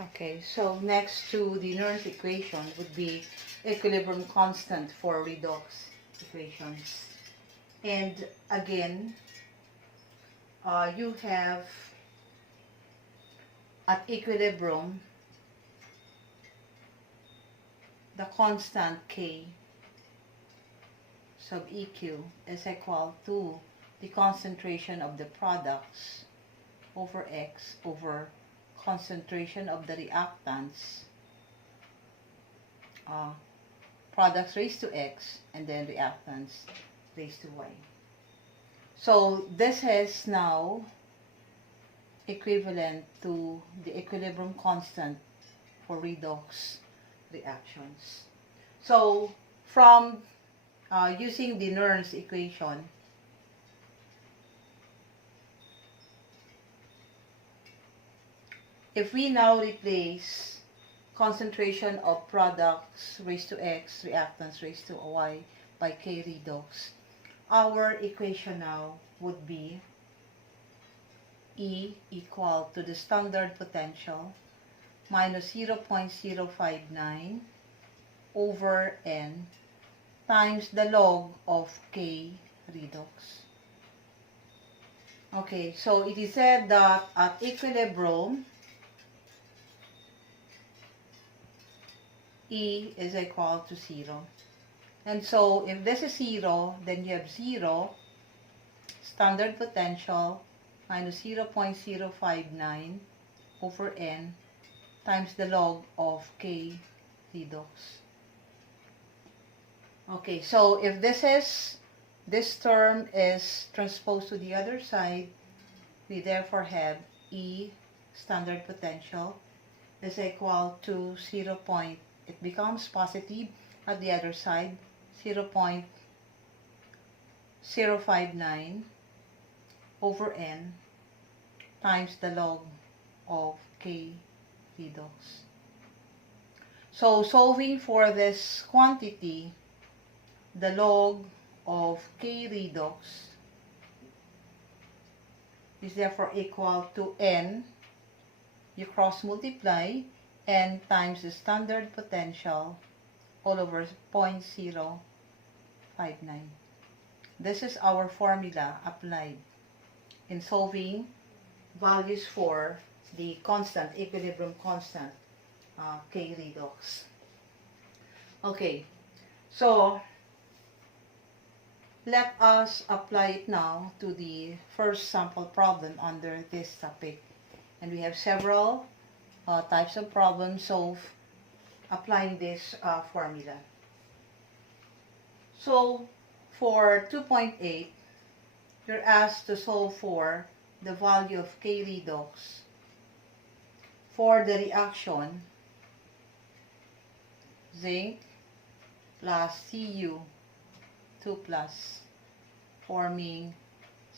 Okay, so next to the Nernst equation would be equilibrium constant for redox equations. And again, you have at equilibrium the constant K sub EQ is equal to the concentration of the products over X over concentration of the reactants, uh, products raised to X, and then reactants raised to Y. So this is now equivalent to the equilibrium constant for redox reactions. So from using the Nernst equation, if we now replace concentration of products raised to X, reactants raised to Y by K redox, our equation now would be E equal to the standard potential minus 0.059 over N times the log of K redox. Okay, so it is said that at equilibrium, E is equal to 0. And so if this is 0, then you have 0 standard potential minus 0.059 over N times the log of K redox. Okay, so if this term is transposed to the other side, we therefore have E standard potential is equal to 0. It becomes positive at the other side, 0.059 over N times the log of K redox. So solving for this quantity, the log of K redox is therefore equal to N. You cross multiply N times the standard potential all over 0.059. This is our formula applied in solving values for the constant, equilibrium constant, K redox. Okay, so let us apply it now to the first sample problem under this topic. And we have several types of problems solved applying this formula. So for 2.8, you're asked to solve for the value of K redox for the reaction zinc plus Cu 2 plus forming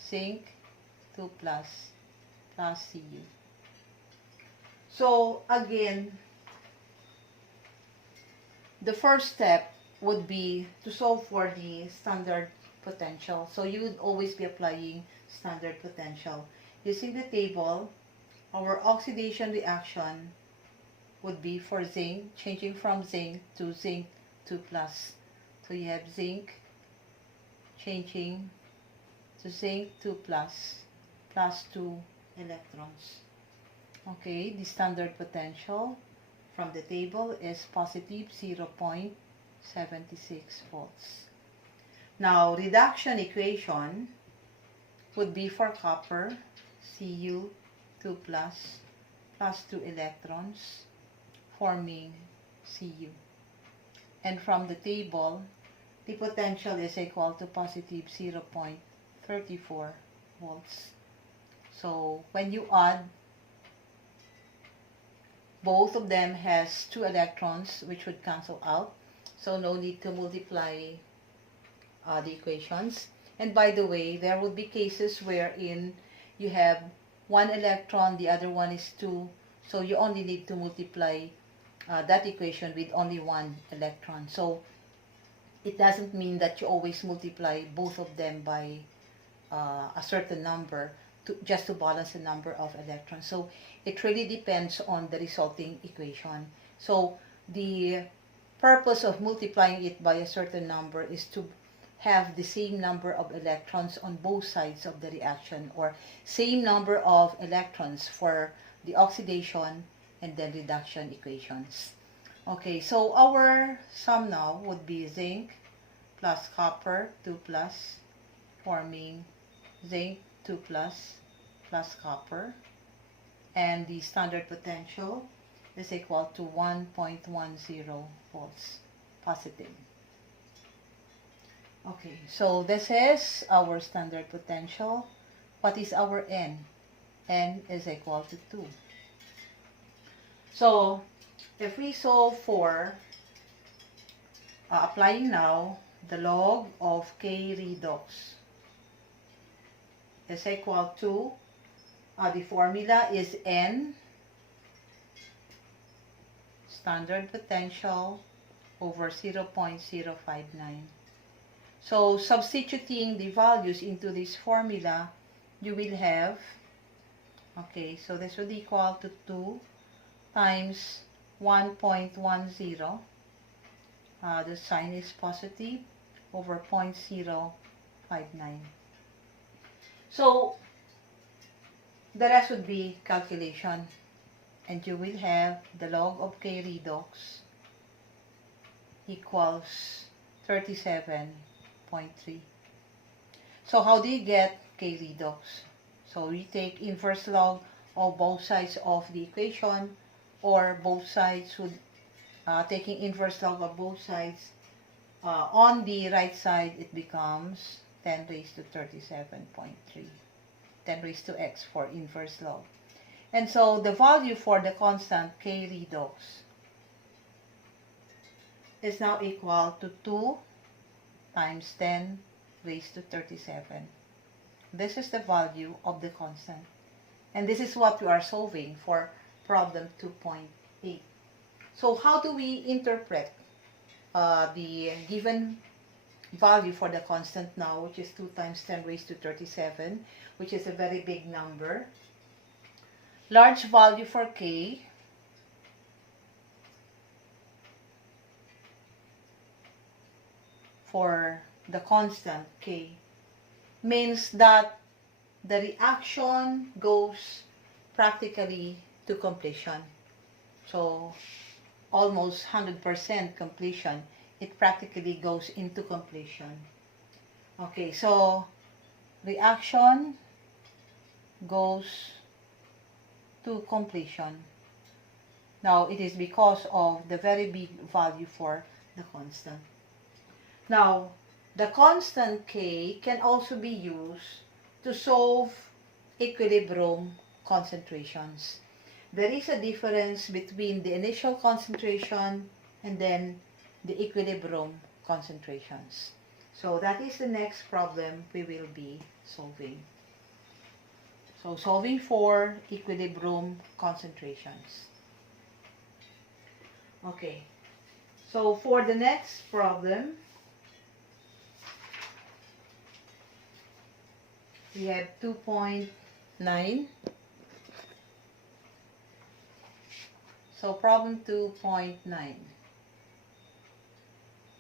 zinc 2 plus Cu. So again, the first step would be to solve for the standard potential. So you would always be applying standard potential. Using the table, our oxidation reaction would be for zinc, changing from zinc to zinc 2 plus. So you have zinc changing to zinc 2 plus 2 electrons. Okay, the standard potential from the table is positive 0.76 volts. Now, reduction equation would be for copper, Cu 2 plus 2 electrons, forming Cu. And from the table, the potential is equal to positive 0.34 volts. So, when you add, both of them has 2 electrons, which would cancel out. So, no need to multiply the equations. And by the way, there would be cases wherein you have 1 electron, the other one is 2. So, you only need to multiply that equation with only 1 electron. So, it doesn't mean that you always multiply both of them by a certain number. just to balance the number of electrons. So it really depends on the resulting equation. So the purpose of multiplying it by a certain number is to have the same number of electrons on both sides of the reaction, or same number of electrons for the oxidation and then reduction equations. Okay, so our sum now would be zinc plus copper 2 plus, forming zinc 2 plus copper, and the standard potential is equal to 1.10 volts positive. Okay, so this is our standard potential. What is our N? N is equal to 2. So if we solve for applying now the log of K redox is equal to, the formula is N standard potential over 0.059. So substituting the values into this formula, you will have, okay, so this would equal to 2 times 1.10, the sign is positive, over 0.059. So the rest would be calculation, and you will have the log of K redox equals 37.3. So how do you get K redox? So you take inverse log of both sides of the equation, or both sides would, taking inverse log of both sides, on the right side it becomes 10 raised to 37.3, 10 raised to x for inverse log. And so the value for the constant K redox is now equal to 2 times 10 raised to 37. This is the value of the constant. And this is what we are solving for problem 2.8. So how do we interpret the given value for the constant now, which is 2 times 10 raised to 37, which is a very big number. Large value for K, for the constant K, means that the reaction goes practically to completion. So almost 100% completion. It practically goes into completion. Okay, so reaction goes to completion. Now, it is because of the very big value for the constant. Now, the constant K can also be used to solve equilibrium concentrations. There is a difference between the initial concentration and then the equilibrium concentrations. So that is the next problem we will be solving. So solving for equilibrium concentrations. Okay, so for the next problem, we have 2.9. So problem 2.9.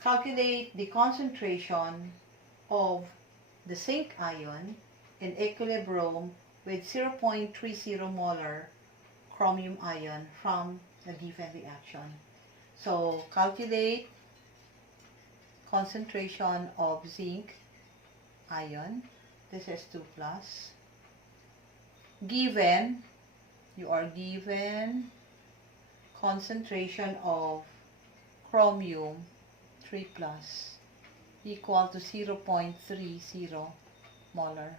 Calculate the concentration of the zinc ion in equilibrium with 0.30 molar chromium ion from the given reaction. So calculate concentration of zinc ion. This is 2 plus. Given, you are given concentration of chromium 3 plus equal to 0.30 molar.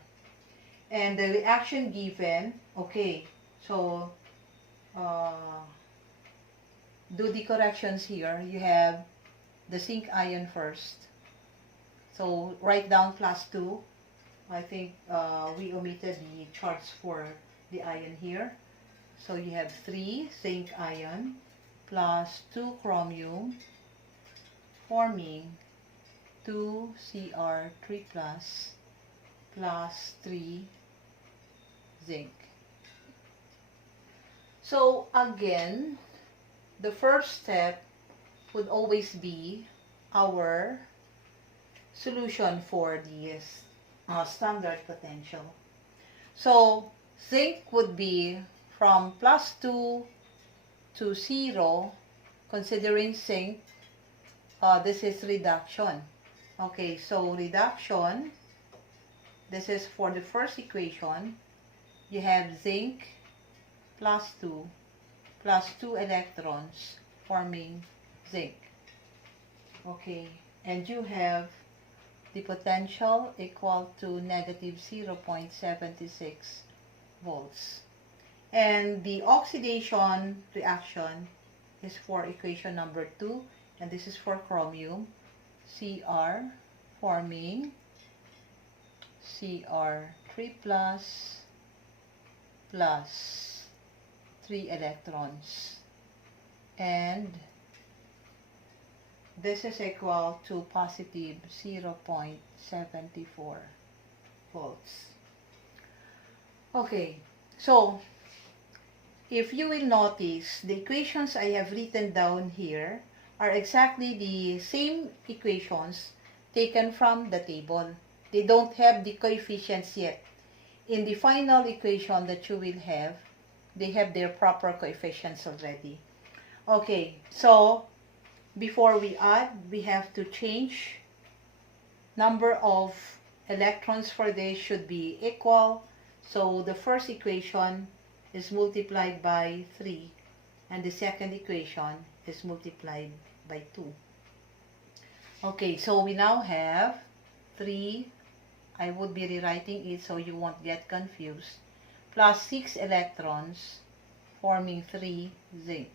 And the reaction given, okay, so do the corrections here. You have the zinc ion first. So write down +2. I think we omitted the charts for the ion here. So you have 3 zinc ion plus 2 chromium, forming 2 Cr3 plus 3 zinc. So again, the first step would always be our solution for this standard potential. So zinc would be from +2 to 0, considering zinc, this is reduction. Okay, so reduction, this is for the first equation. You have zinc +2 plus 2 electrons forming zinc. Okay, and you have the potential equal to negative 0.76 volts. And the oxidation reaction is for equation number 2, and this is for chromium, Cr forming Cr3 plus 3 electrons, and this is equal to positive 0.74 volts. Okay, so if you will notice, the equations I have written down here are exactly the same equations taken from the table. They don't have the coefficients yet. In the final equation that you will have, they have their proper coefficients already. Okay, so before we add, we have to change number of electrons for this should be equal. So the first equation is multiplied by 3, and the second equation is multiplied by 2. Okay, so we now have 3, I would be rewriting it so you won't get confused, plus 6 electrons forming 3 zinc.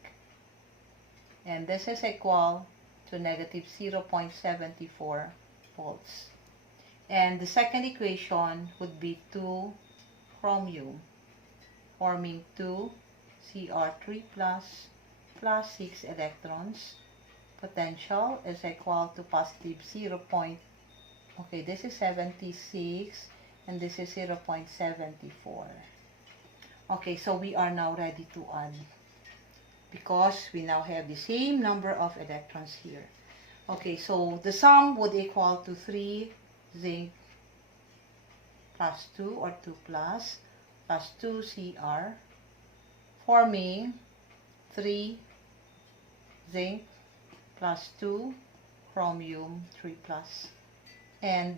And this is equal to negative 0.74 volts. And the second equation would be 2 chromium forming 2 Cr3 plus 6 electrons. Potential is equal to positive 0. Okay, this is 76 and this is 0.74. Okay, so we are now ready to add, because we now have the same number of electrons here. Okay, so the sum would equal to 3 zinc plus 2 or 2 plus 2 Cr forming 3 zinc plus 2 chromium 3 plus, and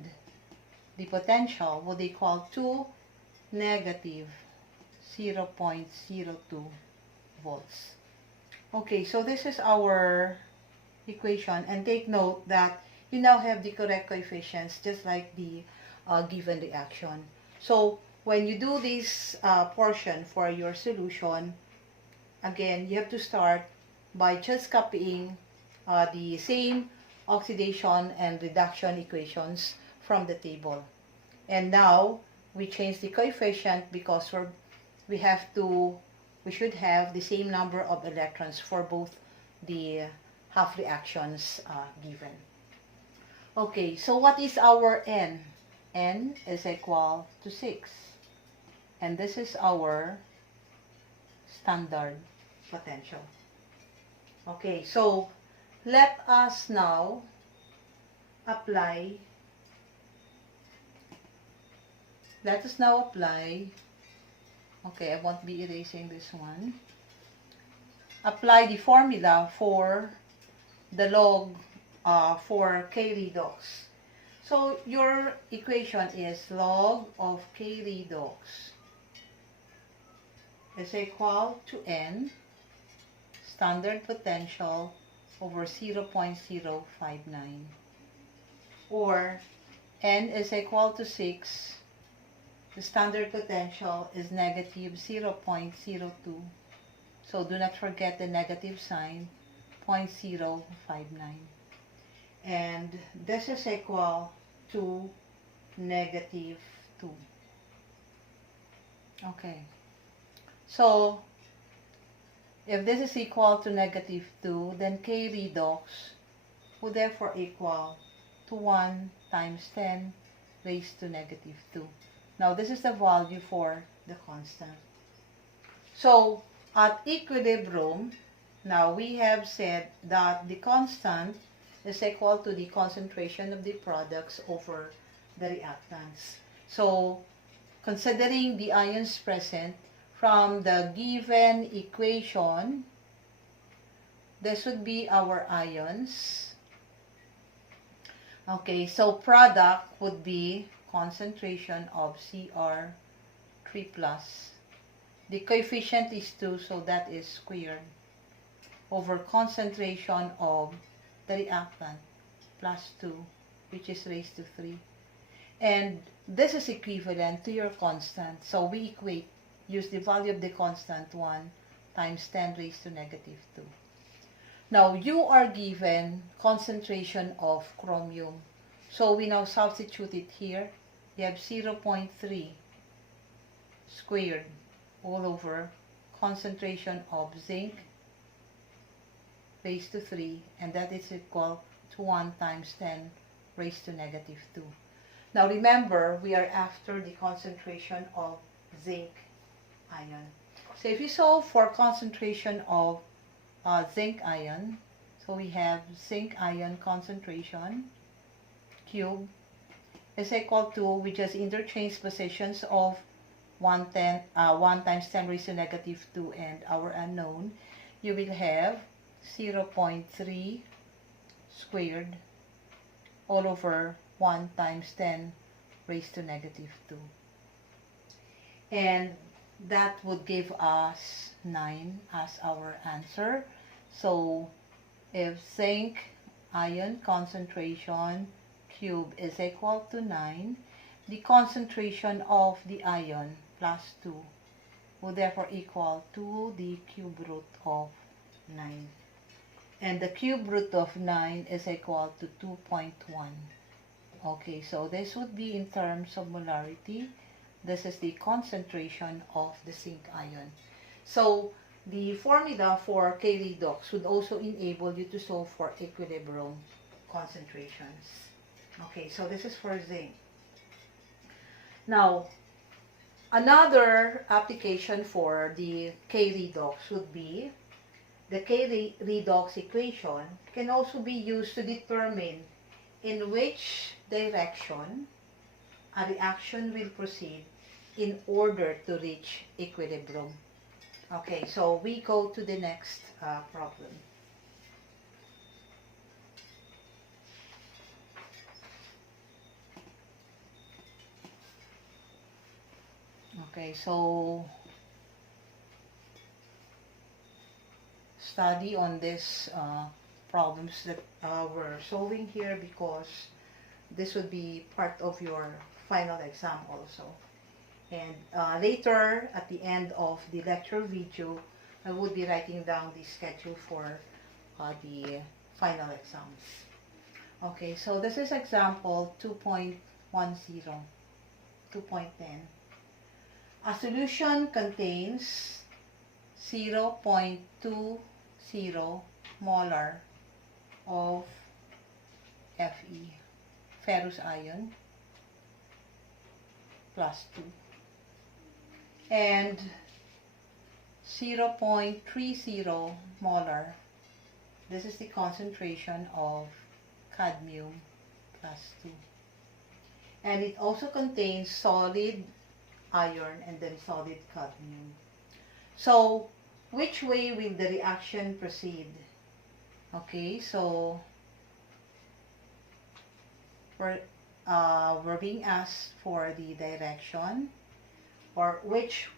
the potential would equal to negative 0.02 volts. Okay, so this is our equation, and take note that you now have the correct coefficients just like the given reaction. So when you do this portion for your solution, again, you have to start by just copying the same oxidation and reduction equations from the table. And now we change the coefficient because we should have the same number of electrons for both the half reactions given. Okay, so what is our N? N is equal to 6. And this is our standard potential. Okay, so let us now apply. Okay, I won't be erasing this one. Apply the formula for the log for K redox. So your equation is log of K redox is equal to N standard potential over 0.059, or N is equal to 6. The standard potential is negative 0.02. So do not forget the negative sign, 0.059. And this is equal to negative 2. Okay. So if this is equal to negative 2, then K redox would therefore equal to 1 times 10 raised to negative 2. Now this is the value for the constant. So, at equilibrium, now we have said that the constant is equal to the concentration of the products over the reactants. So, considering the ions present from the given equation, this would be our ions. Okay, so product would be concentration of Cr3 plus. The coefficient is 2, so that is squared over concentration of the reactant plus 2, which is raised to 3. And this is equivalent to your constant. So we equate, use the value of the constant 1 times 10 raised to negative 2. Now, you are given concentration of chromium. So we now substitute it here. You have 0.3 squared all over concentration of zinc raised to 3, and that is equal to 1 times 10 raised to negative 2. Now remember, we are after the concentration of zinc ion. So if you solve for concentration of zinc ion, so we have zinc ion concentration cube is equal to, we just interchange positions of 1 times 10 raised to negative 2 and our unknown. You will have 0.3 squared all over 1 times 10 raised to negative 2. And that would give us 9 as our answer. So if zinc ion concentration cube is equal to 9, the concentration of the ion plus 2 will therefore equal to the cube root of 9. And the cube root of 9 is equal to 2.1. Okay, so this would be in terms of molarity. This is the concentration of the zinc ion. So the formula for K-redox would also enable you to solve for equilibrium concentrations. Okay, so this is for zinc. Now, another application for the K-redox would be the K-redox equation can also be used to determine in which direction a reaction will proceed in order to reach equilibrium. Okay, so we go to the next problem. Okay, so study on this problems that we're solving here, because this would be part of your final exam also. And later, at the end of the lecture video, I would be writing down the schedule for the final exams. Okay, so this is example 2.10, 2.10. A solution contains 0.20 molar of Fe, ferrous ion, plus 2. And 0.30 molar, this is the concentration of cadmium, plus 2. And it also contains solid iron and then solid cadmium. So, which way will the reaction proceed? Okay, so we're being asked for the direction, or which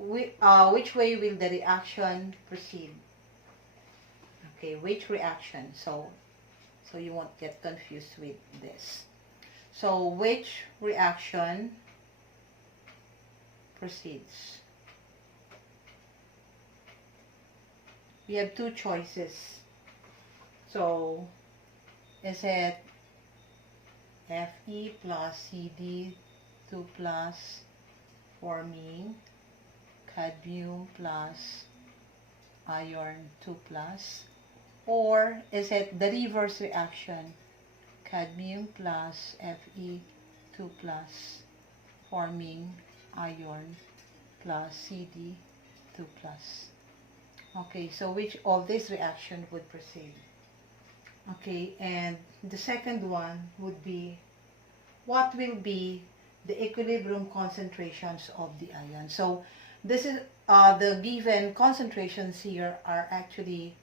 way will the reaction proceed? Okay, which reaction? So you won't get confused with this. So which reaction proceeds? We have two choices. So is it Fe plus Cd2 plus forming cadmium plus iron 2 plus, or is it the reverse reaction, cadmium plus Fe2 plus forming iron plus CD2 plus. Okay, so which of this reaction would proceed? Okay, and the second one would be, what will be the equilibrium concentrations of the ion? So this is the given concentrations here are actually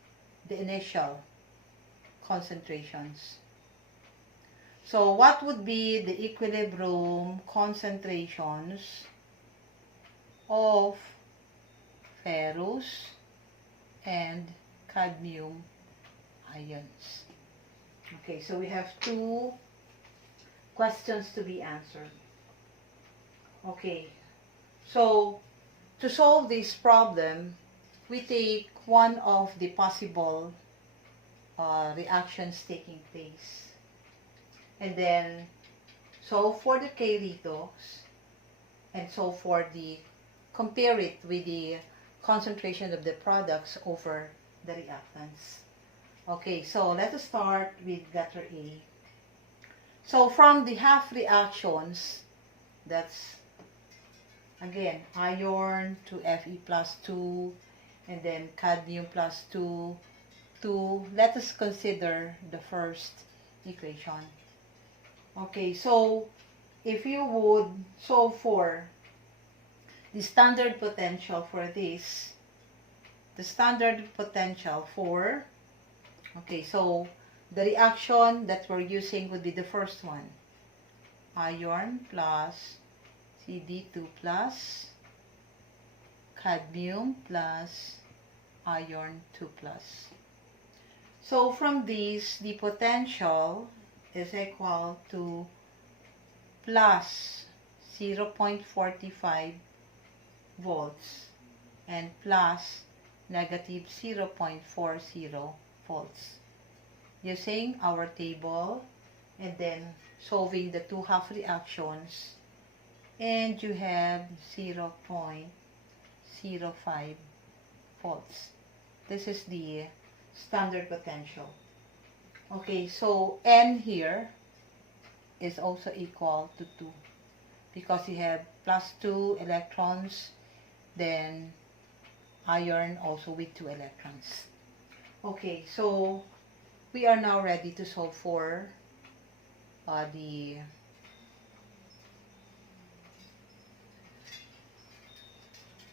the initial concentrations. So what would be the equilibrium concentrations of ferrous and cadmium ions? Okay, so we have two questions to be answered. Okay, so to solve this problem, we take one of the possible reactions taking place, and then solve for the K-redox, and solve for the, compare it with the concentration of the products over the reactants. Okay, so let us start with letter A. So from the half reactions, that's again iron to Fe plus 2, and then cadmium plus 2, let us consider the first equation. Okay, so if you would solve for the standard potential for this, the standard potential for, okay, so the reaction that we're using would be the first one. Iron plus CD2 plus cadmium plus iron 2 plus. So from these, the potential is equal to plus 0.45 volts and plus negative 0.40 volts. Using our table and then solving the two half reactions, and you have 0.05 volts. This is the standard potential. Okay, so N here is also equal to 2 because you have plus 2 electrons, then iron also with 2 electrons. Okay, so we are now ready to solve for the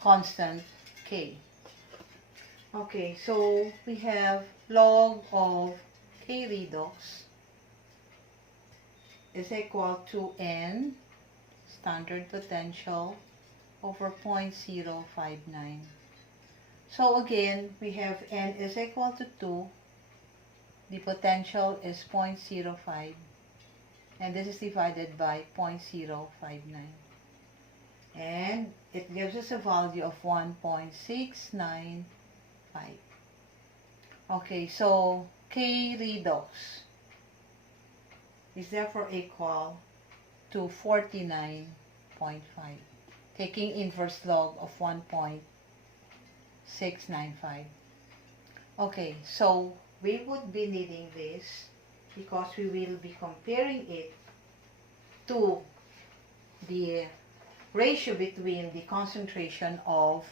constant K. Okay, so we have log of K redox is equal to N, standard potential, over 0.059. So again, we have N is equal to 2, the potential is 0.05, and this is divided by 0.059. And it gives us a value of 1.695. Okay, so K redox is therefore equal to 49.5, taking inverse log of 1.695. Okay, so we would be needing this because we will be comparing it to the ratio between the concentration of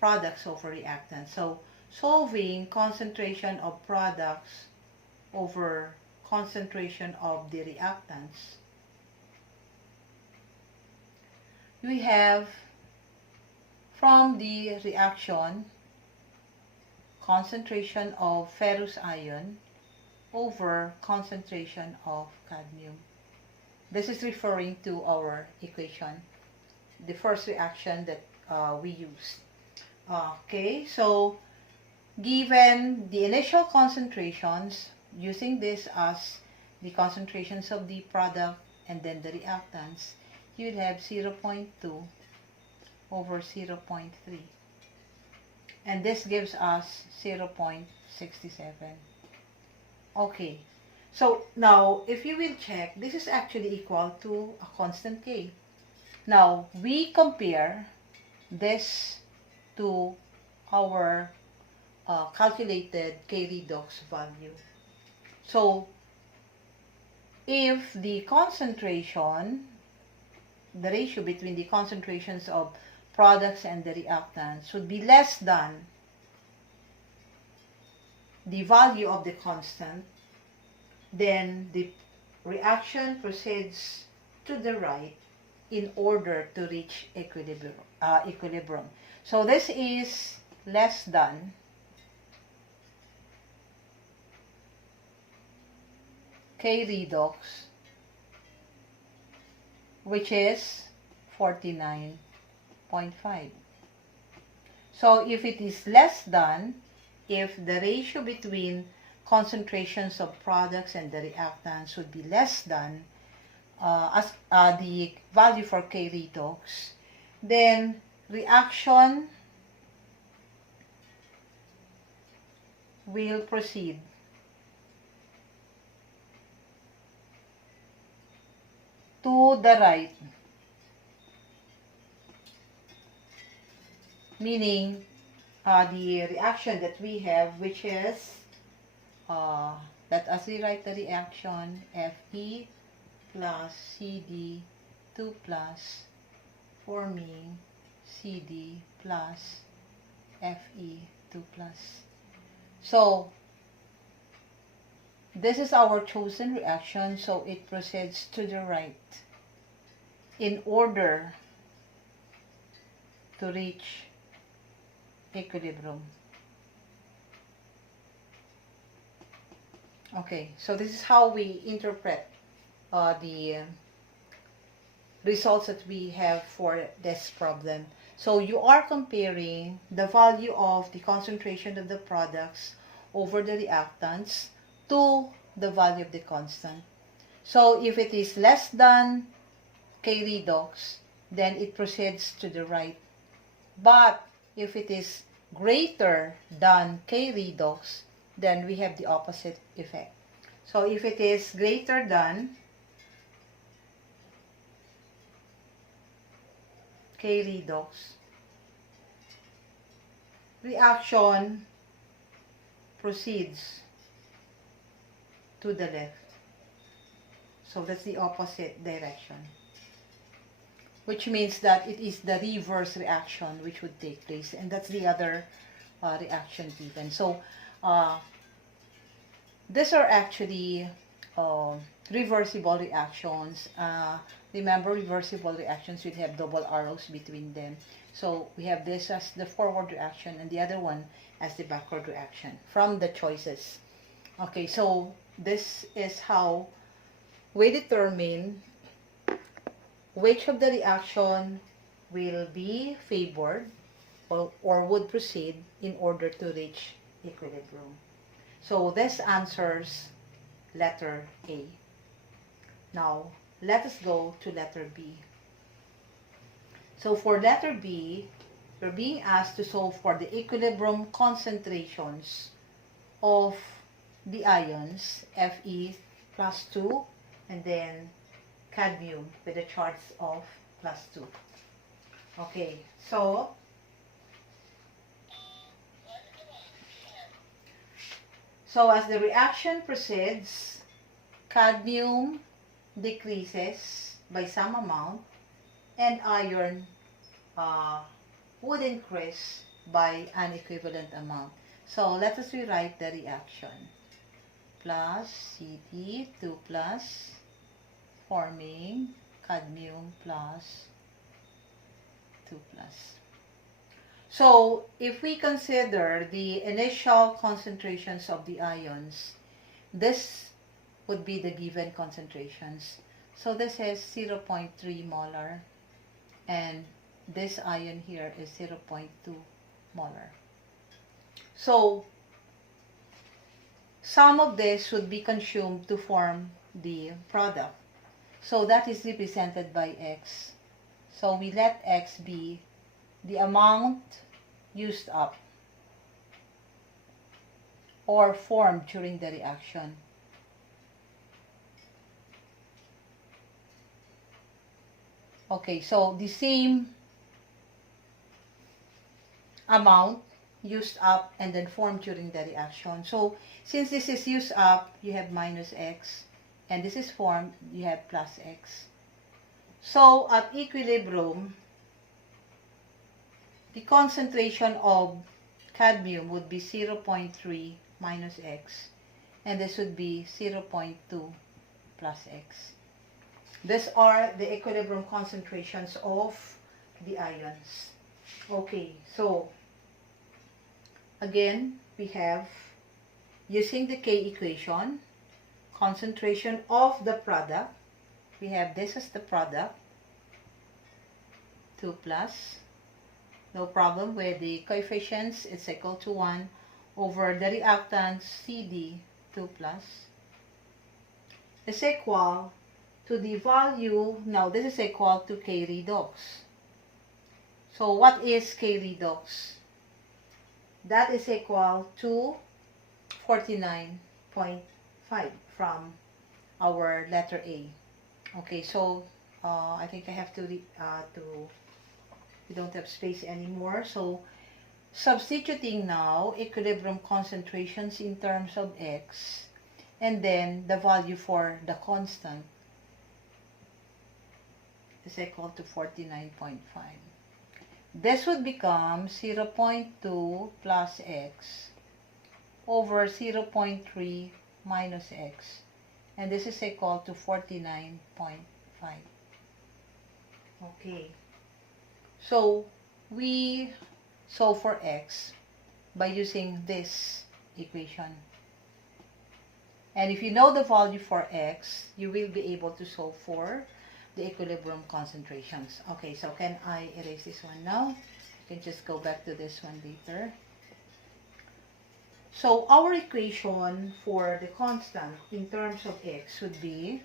products over reactants. So solving concentration of products over concentration of the reactants, we have from the reaction concentration of ferrous ion over concentration of cadmium. This is referring to our equation, the first reaction that we used. Okay, so given the initial concentrations, using this as the concentrations of the product and then the reactants, you'd have 0.2 over 0.3. And this gives us 0.67. Okay, so now if you will check, this is actually equal to a constant K. Now we compare this to our calculated K redox value. So if the concentration, the ratio between the concentrations of products and the reactants would be less than the value of the constant, then the reaction proceeds to the right in order to reach equilibrium. So this is less than K redox, which is 49.5. So if it is less than, if the ratio between concentrations of products and the reactants would be less than the value for K redox, then reaction will proceed to the right, meaning the reaction that we have, which is, let us rewrite the reaction, Fe plus Cd 2 plus forming Cd plus Fe 2 plus. So this is our chosen reaction, so it proceeds to the right in order to reach equilibrium. Okay, so this is how we interpret the results that we have for this problem. So you are comparing the value of the concentration of the products over the reactants to the value of the constant. So if it is less than K redox, then it proceeds to the right. But if it is greater than K redox, then we have the opposite effect. So if it is greater than K redox, reaction proceeds to the left. So that's the opposite direction, which means that it is the reverse reaction which would take place, and that's the other reaction given. So these are actually reversible reactions. Remember, reversible reactions would have double arrows between them. So we have this as the forward reaction and the other one as the backward reaction from the choices. Okay, so this is how we determine which of the reaction will be favored or would proceed in order to reach equilibrium. So this answers letter A. Now, let us go to letter B. So for letter B, we're being asked to solve for the equilibrium concentrations of the ions Fe plus 2 and then cadmium with the charge of plus 2. Okay, so as the reaction proceeds, cadmium decreases by some amount and iron would increase by an equivalent amount. So let us rewrite the reaction. Plus Cd 2 plus forming cadmium plus 2 plus. So if we consider the initial concentrations of the ions, this would be the given concentrations. So this is 0.3 molar and this ion here is 0.2 molar. So some of this would be consumed to form the product. So that is represented by X. So we let X be the amount used up or formed during the reaction. Okay, so the same amount used up and then formed during the reaction. So since this is used up, you have minus X, and this is formed, you have plus X. So at equilibrium, the concentration of cadmium would be 0.3 minus X, and this would be 0.2 plus X. These are the equilibrium concentrations of the ions. Okay, so again, we have, using the K equation, concentration of the product. We have this as the product, 2 plus. No problem with the coefficients, it's equal to 1 over the reactants CD, 2 plus, is equal to the value, now this is equal to K redox. So what is K redox? That is equal to 49.5 from our letter A. Okay, so I think I have to we don't have space anymore. So substituting now equilibrium concentrations in terms of X, and then the value for the constant is equal to 49.5. This would become 0.2 plus X over 0.3 minus X, and this is equal to 49.5. Okay, so we solve for X by using this equation, and if you know the value for X, you will be able to solve for the equilibrium concentrations. Okay, so can I erase this one now? You can just go back to this one later. So our equation for the constant in terms of X would be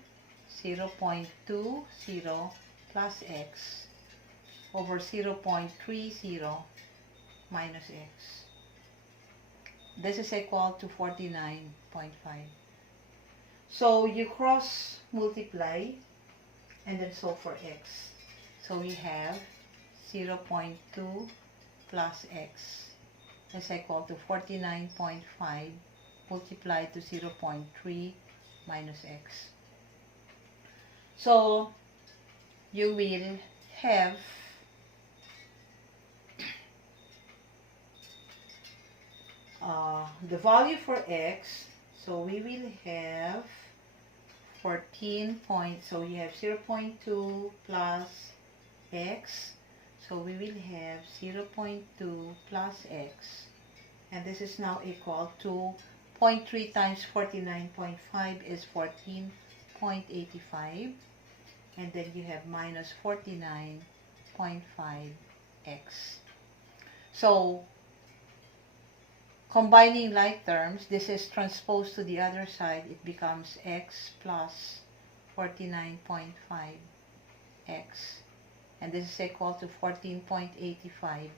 0.20 plus X over 0.30 minus X. This is equal to 49.5. So you cross multiply and then solve for X. So we have 0.2 plus X is equal to 49.5 multiplied to 0.3 minus X. So you will have the value for X. So we will have 14 points. So you have 0.2 plus X. So we will have 0.2 plus X, and this is now equal to 0.3 times 49.5 is 14.85, and then you have minus 49.5 X. So combining like terms, this is transposed to the other side, it becomes X plus 49.5 X. And this is equal to 14.85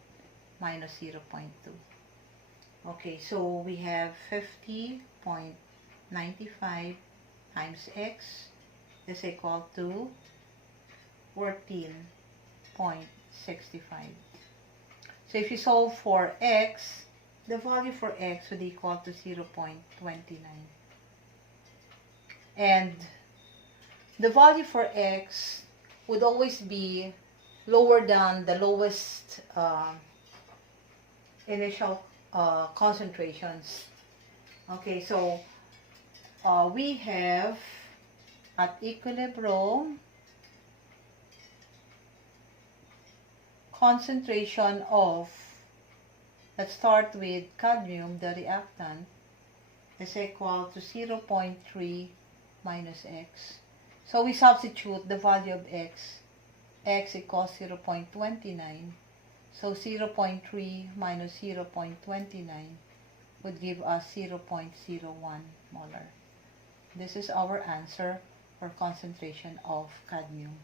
minus 0.2. Okay, so we have 50.95 times X is equal to 14.65. So if you solve for X, the value for X would equal to 0.29. And the value for X would always be lower than the lowest initial concentrations. Okay, so we have at equilibrium concentration of, let's start with cadmium, the reactant, is equal to 0.3 minus X. So we substitute the value of X. X equals 0.29. So 0.3 minus 0.29 would give us 0.01 molar. This is our answer for concentration of cadmium.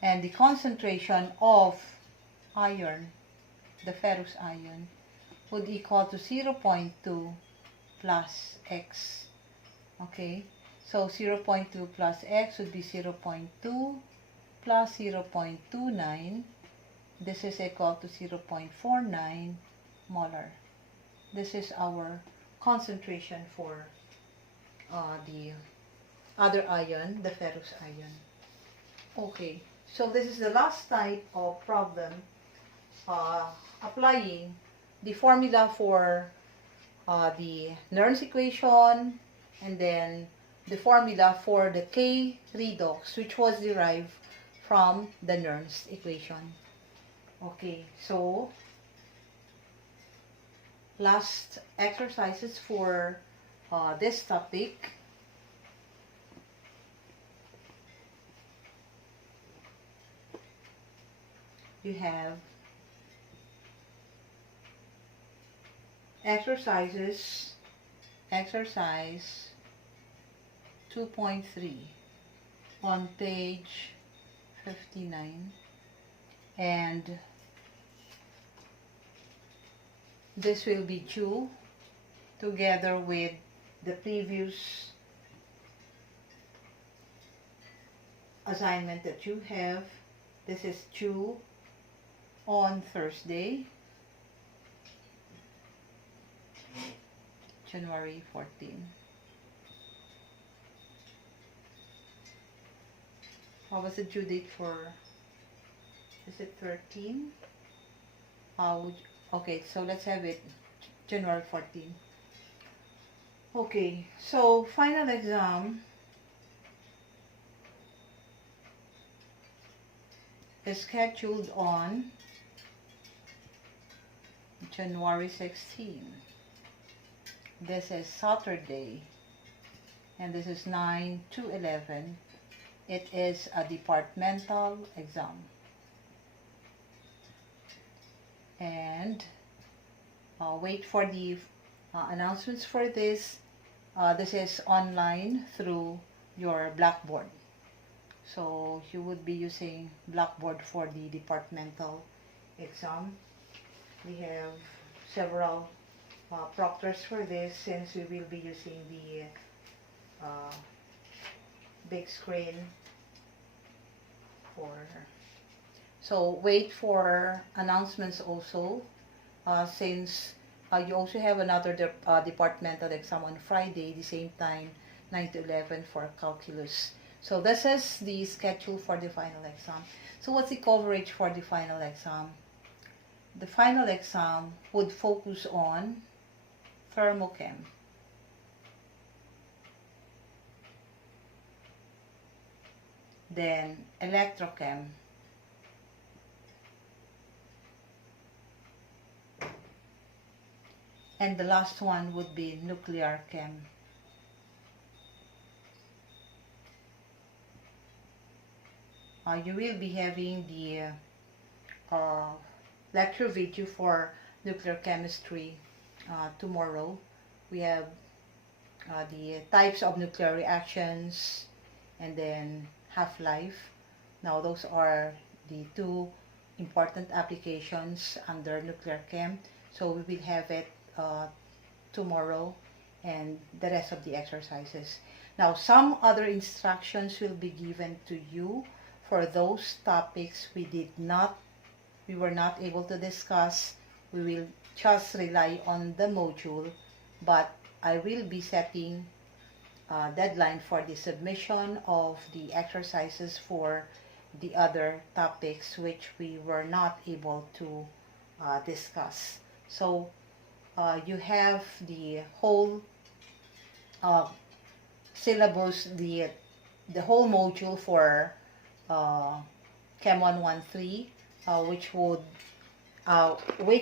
And the concentration of iron, the ferrous ion, would equal to 0.2 plus X. Okay, so 0.2 plus X would be 0.2 plus 0.29. This is equal to 0.49 molar. This is our concentration for the other ion, the ferrous ion. Okay, so this is the last type of problem applying the formula for the Nernst equation, and then the formula for the K redox, which was derived from the Nernst equation. Okay, so last exercises for this topic. You have exercise 2.3 on page 59, and this will be due together with the previous assignment that you have. This is due on Thursday, January 14. What was the due date for? Is it 13? Okay, so let's have it January 14. Okay, so final exam is scheduled on January 16. This is Saturday, and this is 9 to 11. It is a departmental exam. And wait for the announcements for this. This is online through your Blackboard. So you would be using Blackboard for the departmental exam. We have several proctors for this, since we will be using the big screen for. So wait for announcements also, since you also have another departmental exam on Friday, the same time, 9 to 11 for calculus. So this is the schedule for the final exam. So what's the coverage for the final exam? The final exam would focus on thermochem, then electrochem, and the last one would be nuclear chem. You will be having the lecture video for nuclear chemistry tomorrow. We have the types of nuclear reactions, and then half-life. Now those are the two important applications under nuclear chem. So we will have it tomorrow, and the rest of the exercises. Now some other instructions will be given to you for those topics we were not able to discuss. We will just rely on the module, but I will be setting a deadline for the submission of the exercises for the other topics which we were not able to discuss. So you have the whole syllabus, the whole module for Chem 113, which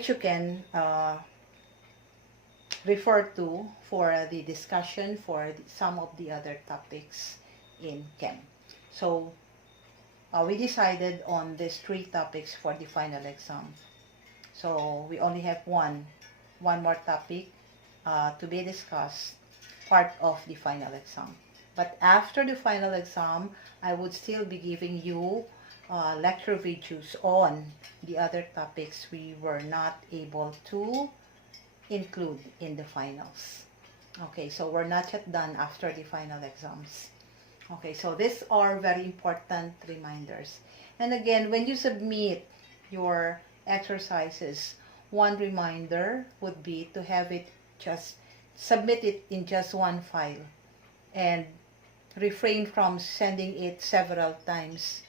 you can refer to for the discussion for some of the other topics in Chem. So we decided on these 3 topics for the final exam. So we only have one more topic to be discussed, part of the final exam. But after the final exam, I would still be giving you lecture videos on the other topics we were not able to include in the finals. Okay, so we're not yet done after the final exams. Okay, so these are very important reminders. And again, when you submit your exercises, one reminder would be to have it just submit it in just one file, and refrain from sending it several times,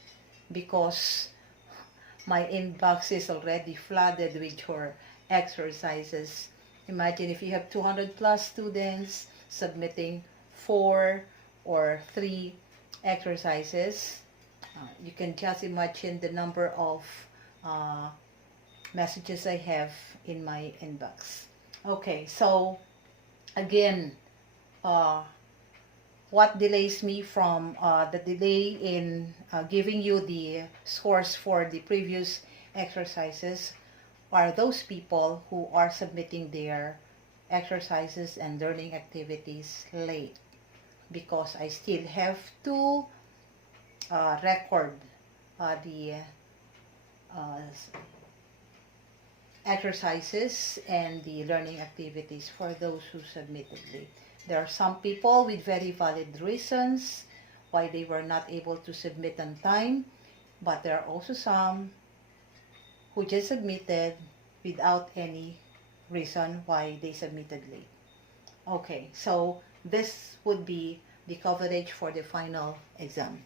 because my inbox is already flooded with your exercises. Imagine if you have 200 plus students submitting 4 or 3 exercises. You can just imagine the number of uh, messages I have in my inbox. Okay, so again, uh, what delays me from the delay in giving you the scores for the previous exercises are those people who are submitting their exercises and learning activities late, because I still have to record the uh, exercises and the learning activities for those who submitted late. There are some people with very valid reasons why they were not able to submit on time, but there are also some who just submitted without any reason why they submitted late. Okay, so this would be the coverage for the final exam.